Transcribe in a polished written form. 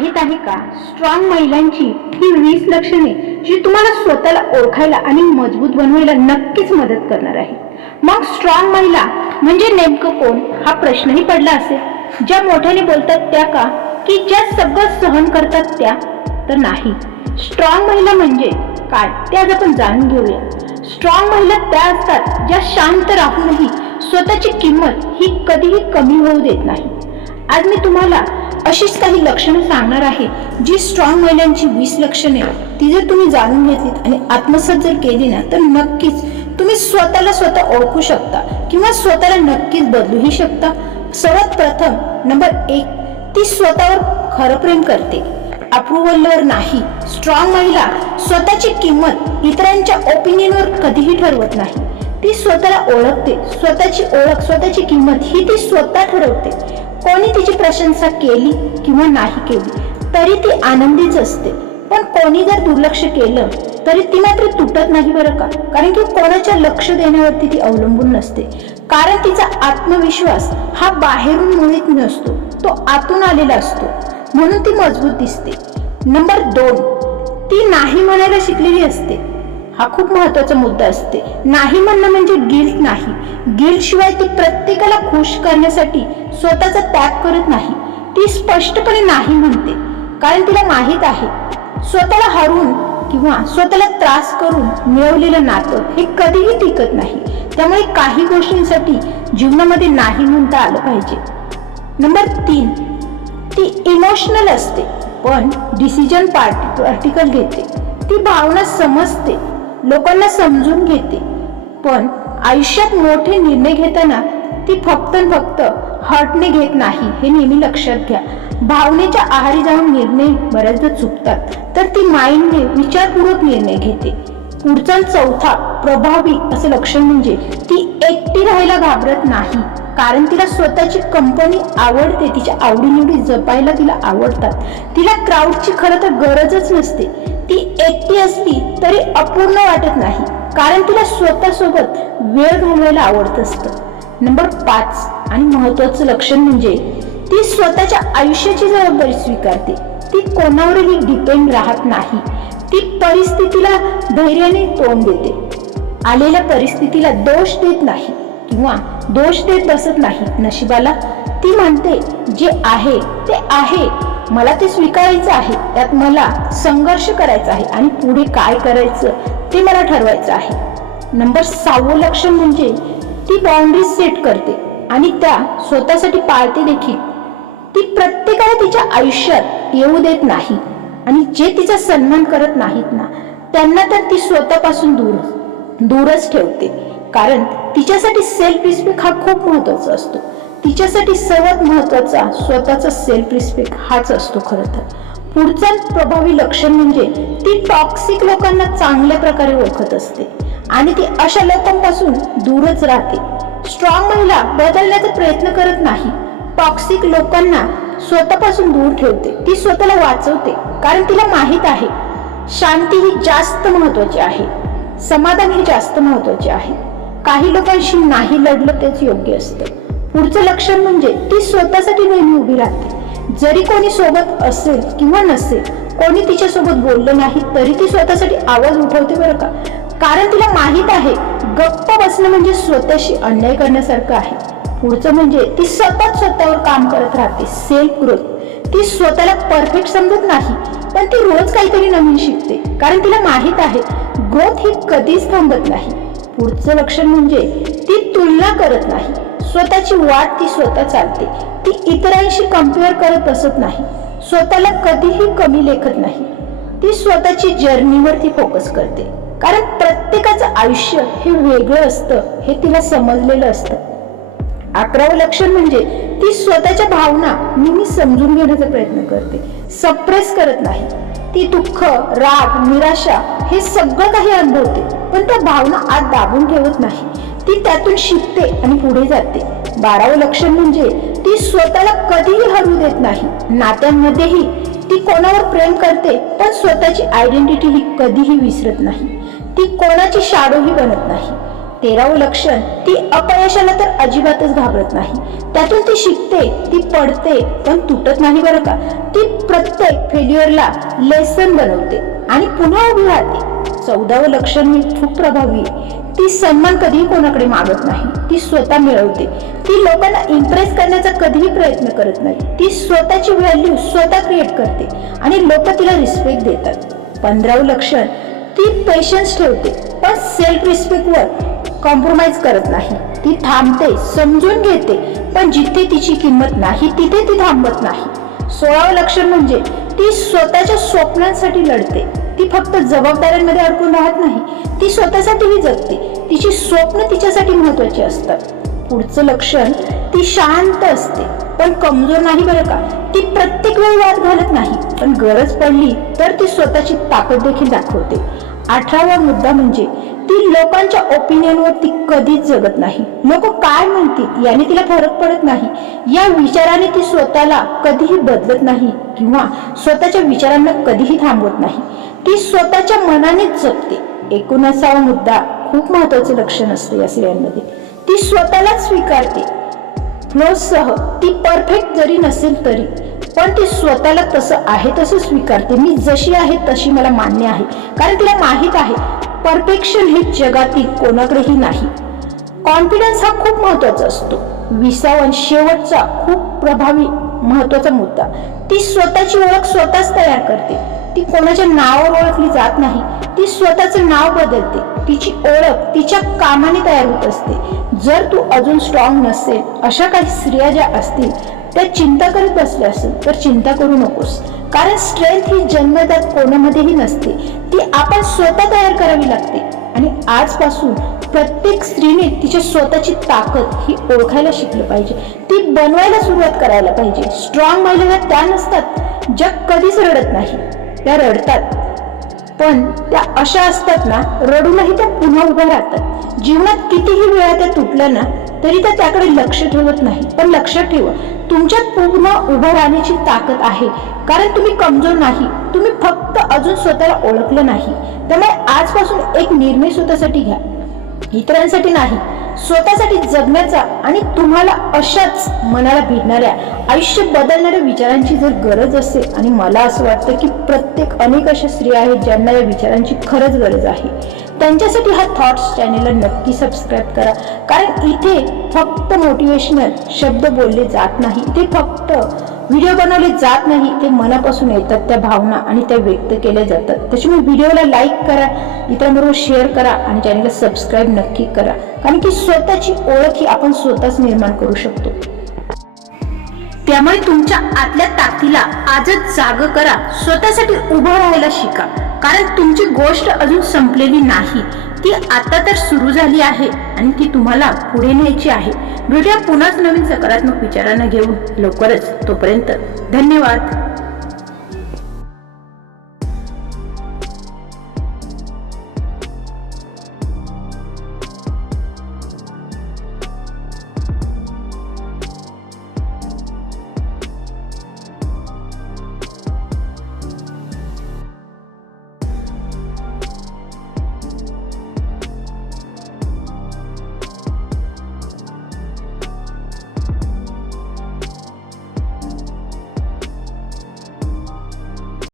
माहित आहे का, स्ट्रॉंग महिलांची ही 20 लक्षणे जी तुम्हाला स्वतःला ओळखायला आणि मजबूत बनवायला नक्कीच मदत करणार आहे. मग स्ट्रॉंग महिला म्हणजे नेमकं कोण हा प्रश्नही पडला असेल. ज्या मोठ्याने बोलतात त्या का, की ज्या सगळं सहन करतात त्या? तर नाही. स्ट्रॉंग महिला म्हणजे काय ते आज आपण जाणून घेऊया. स्ट्रॉंग महिला त्या असतात ज्या शांत राहूनही स्वतःची किंमत ही कधीही कमी होऊ देत नाही. आज मी तुम्हाला अशीच काही लक्षणं सांगणार आहे जी स्ट्रॉंग महिलांची 20 लक्षणे. ती जर तुम्ही जाणून घेतलीत आणि आत्मसात जर केली ना, तर नक्कीच तुम्ही स्वतःला स्वतः ओळखू शकता किंवा स्वतःला नक्कीच बदलूही शकता. सर्वात प्रथम नंबर 1, ती स्वतःवर खरं प्रेम करते, अप्रुव्हलवर नाही. स्ट्रॉंग महिला स्वतःची किंमत इतरांच्या ओपिनियनवर कधीही ठरवत नाही. ती स्वतःला ओळखते. स्वतःची ओळख, स्वतःची किंमत ही ती स्वतः ठरवते. कोणी तिची प्रशंसा केली किंवा नाही केली तरी ती आनंदीच असते. पण कोणी जर दुर्लक्ष केलं तरी ती मात्र तुटत नाही बरं का. कारण की कोणाच्या लक्ष देण्यावरती ती अवलंबून नसते. कारण तिचा आत्मविश्वास हा बाहेरून मुळीच नसतो, तो आतून आलेला असतो. म्हणून ती मजबूत दिसते. नंबर 2, ती नाही म्हणायला शिकलेली असते. हा खूप महत्वाचा मुद्दा असते. नाही म्हणणं म्हणजे गिल्ट नाही. गिल्ट शिवाय ती प्रत्येकाला खुश करण्यासाठी स्वतःचा त्याग करत नाही. ती स्पष्टपणे नाही म्हणते कारण तिला माहित आहे स्वतःला हरून किंवा स्वतःला त्रास करून मिळवलेलं नातं हे कधीही टिकत नाही. त्यामुळे काही गोष्टींसाठी जीवनामध्ये नाही म्हणता आलं पाहिजे. नंबर 3, ती इमोशनल असते पण डिसिजन पार्टिकल घेते. ती भावना समजते, लोकांना समजून घेते. पण आयुष्यात मोठे निर्णय घेताना ती फक्त हर्टने घेत नाही, हे नेहमी लक्षात घ्या. भावनेच्या आहारी जाऊन निर्णय बऱ्याचदा चुकतात, तर ती माइंडने विचारपूर्वक निर्णय घेते. पुढचा 4, प्रभावी असं लक्षण म्हणजे ती एकटी राहायला घाबरत नाही. कारण तिला स्वतःची कंपनी आवडते. तिच्या आवडीनिवडी जपायला तिला आवडतात. तिला क्राऊडची खरं तर गरजच नसते. ती एकटी असली तरी अपूर्ण वाटत नाही कारण तिला स्वतःसोबत वेळ घालवायला आवडत असतं. नंबर 5 आणि महत्वाचं लक्षण म्हणजे ती स्वतःच्या आयुष्याची जबाबदारी स्वीकारते. ती कोणावरही डिपेंड राहत नाही. ती परिस्थितीला धैर्याने तोंड देते. आलेल्या परिस्थितीला दोष देत नाही किंवा दोष देत बसत नाही नशिबाला. ती म्हणते जे आहे ते आहे, मला ते स्वीकारायचं आहे, त्यात मला संघर्ष करायचा आहे आणि पुढे काय करायचं ते मला ठरवायचं आहे. नंबर 6 लक्षण म्हणजे ती बाउंड्रीज सेट करते आणि त्या स्वतःसाठी पाळते देखील. ती प्रत्येकाला तिच्या आयुष्यात येऊ देत नाही आणि जे तिचा सन्मान करत नाहीत ना, त्यांना तर ती स्वतःपासून दूरच ठेवते. कारण तिच्यासाठी सेल्फ रिस्पेक्ट हा खूप महत्वाचा असतो. तिच्यासाठी सर्वात महत्वाचा स्वतःचा सेल्फ रिस्पेक्ट हाच असतो खरं तर. पुढचं प्रभावी लक्षण म्हणजे ती टॉक्सिक लोकांना चांगल्या प्रकारे ओळखत असते आणि ती अशा लोकांपासून दूरच राहते. स्ट्रॉंग महिला बदलण्याचा प्रयत्न करत नाही. टॉक्सिक लोकांना स्वतःपासून दूर ठेवते. ती स्वतःला वाचवते कारण तिला माहित आहे शांती ही जास्त महत्वाची आहे, समाधान हे जास्त महत्वाचे आहे. काही लोकांशी नाही लढलं तेच योग्य असतं. पुढचं लक्षण म्हणजे ती स्वतःसाठी नेहमी उभी राहते. जरी कोणी सोबत असेल किंवा नसेल, कोणी तिच्यासोबत बोललं नाही तरी ती स्वतःसाठी आवाज उठवते बरं का. कारण तिला माहित आहे गप्प बसणं म्हणजे स्वतःशी अन्याय करण्यासारखं आहे. पुढचं म्हणजे ती सतत स्वतःवर काम करत राहते. Self growth. ती स्वतःला परफेक्ट समजत नाही पण ती रोज काहीतरी नवीन शिकते कारण तिला माहित आहे ग्रोथ ही कधीच थांबत नाही. पुढचं लक्षण म्हणजे ती तुलना करत नाही. स्वतःची वाट ती स्वतः चालते. ती इतरांशी कम्पेअर करत बसत नाही. स्वतःला कधीही कमी लेखत नाही. ती स्वतःची जर्नीवरती फोकस करते कारण प्रत्येकाचं आयुष्य हे वेगळं असतं हे तिला समजलेलं असतं. 11वं लक्षण म्हणजे ती स्वतःच्या भावना नेहमी समजून घेण्याचा प्रयत्न करते, सप्रेस करत नाही. ती दुःख, राग, निराशा हे सगळं काही अनुभवते पण त्या भावना आत दाबून ठेवत नाही. ती त्यातून शिकते आणि पुढे जाते. 12वं लक्षण म्हणजे ती स्वतःला कधीही हरवू देत नाही. नात्यांमध्येही ती कोणावर प्रेम करते पण स्वतःची आयडेंटिटी ही कधीही विसरत नाही. ती कोणाची शॅडोही बनत नाही. 13वं लक्षण, ती अपयशाला तर अजिबातच घाबरत नाही. त्यातून ती शिकते, ती पडते, पण तुटत नाही बरं का. ती प्रत्येक फेल्युअरला लेसन बनवते आणि पुन्हा उभी राहते. 14वं लक्षण मी खूप प्रभावी आहे. ती सन्मान कधीही कोणाकडे मागत नाही, ती स्वतः मिळवते. ती लोकांना इम्प्रेस करण्याचा कधीही प्रयत्न करत नाही. ती स्वतःची व्हॅल्यू स्वतः क्रिएट करते आणि लोक तिला रिस्पेक्ट देतात. 15वं लक्षण, ती पेशन्स ठेवते, पण सेल्फ रिस्पेक्टवर कॉम्प्रोमाइज करत नाही. ती थांबते, समजून घेते, पण जिथे तिची किंमत नाही तिथे ती थांबत नाही. 16वं लक्षण म्हणजे ती स्वतःच्या स्वप्नांसाठी लढते. ती फक्त जबाबदाऱ्यांमध्ये अडकून राहत नाही, ती स्वतःसाठीही जगते. तिची स्वप्न तिच्यासाठी महत्वाची असतात. पुढचं लक्षण, ती शांत असते पण कमजोर नाही बरं का. ती प्रत्येक वेळी वाद घालत नाही, पण गरज पडली तर ती स्वतःची ताकद देखील दाखवते. 18वा मुद्दा म्हणजे ती लोकांच्या ओपिनियनवर ती कधीच जगत नाही. लोक काय म्हणतील याने तिला फरक पडत नाही. या विचाराने ती स्वतःला कधीही बदलत नाही किंवा स्वतःच्या विचारांना कधीही थांबवत नाही. ती स्वतःच्या मनानेच जगते. 19वा मुद्दा खूप महत्वाचे लक्षण असते या स्त्रियांमध्ये. ती स्वतःलाच स्वीकारते. फ्लोससह ती परफेक्ट जरी नसेल तरी, पण ती स्वतःला तसं आहे तसं स्वीकारते. मी जशी आहे तशी मला मान्य आहे, कारण तिला माहीत आहे परफेक्शन हे जगातील कोणाकडेही नाही. कॉन्फिडन्स हा खूप महत्वाचा असतो. 20वा शेवटचा खूप प्रभावी महत्वाचा मुद्दा, ती स्वतःची ओळख स्वतःच तयार करते. ती कोणाच्या नावावर ओळखली जात नाही, ती स्वतःचं नाव बदलते. तिची ओळख तिच्या कामाने तयार होत असते. जर तू अजून स्ट्रॉंग नसेल, अशा काही स्त्रिया ज्या असतील त्या चिंता करत बसल्या असेल तर चिंता करू नकोस, कारण स्ट्रेंथ ही जन्मजात कोणामध्येही नसते. ती आपण स्वतः तयार करावी लागते. आणि आजपासून प्रत्येक स्त्रीने तिच्या स्वतःची ताकद ही ओळखायला शिकलं पाहिजे. ती बनवायला सुरुवात करायला पाहिजे. स्ट्रॉंग महिला त्या नसतात ज्या कधीच रडत नाही, त्या रडतात, पण त्या अशा असतात ना, रडूनही त्या पुन्हा उभ्या राहतात. जीवनात कितीही वेळा त्या तुटल्या ना तरी त्या त्याकडे लक्ष ठेवत नाही. पण लक्षात ठेवा, तुमच्यात पुन्हा उभं राहण्याची ताकद आहे, कारण तुम्ही कमजोर नाही. तुम्ही फक्त अजून स्वतःला ओळखलं नाही. त्यामुळे आजपासून एक निर्णय स्वतःसाठी घ्या, इतरांसाठी नाही, स्वतःसाठी जगण्याचा. आणि तुम्हाला अशाच मनाला भिडणाऱ्या, आयुष्य बदलणाऱ्या विचारांची जर गरज असेल, आणि मला असं वाटतं की अनेक अशा स्त्रिया आहेत ज्यांना या विचारांची खरंच गरज आहे, त्यांच्यासाठी हा थॉट्स चॅनेलला नक्की सबस्क्राईब करा. कारण इथे फक्त मोटिवेशनल शब्द बोलले जात नाही, इथे फक्त व्हिडिओ बनवले जात नाही, ते मनापासून येतात त्या भावना आणि त्या व्यक्त केल्या जातात. त्याच्यामुळे व्हिडिओला लाईक करा, इतरांबरोबर शेअर करा आणि चॅनेलला सबस्क्राईब नक्की करा. कारण की स्वतःची ओळख ही आपण स्वतःच निर्माण करू शकतो. त्यामुळे तुमच्या आतल्या ताकदीला आजच जाग करा. स्वतःसाठी उभं राहायला शिका, कारण तुमची गोष्ट अजून संपलेली नाही. ती आता तर सुरू झाली आहे आणि ती तुम्हाला पुढे न्यायची आहे. भेटूया पुन्हाच नवीन सकारात्मक विचारांना घेऊन लवकरच. तोपर्यंत धन्यवाद.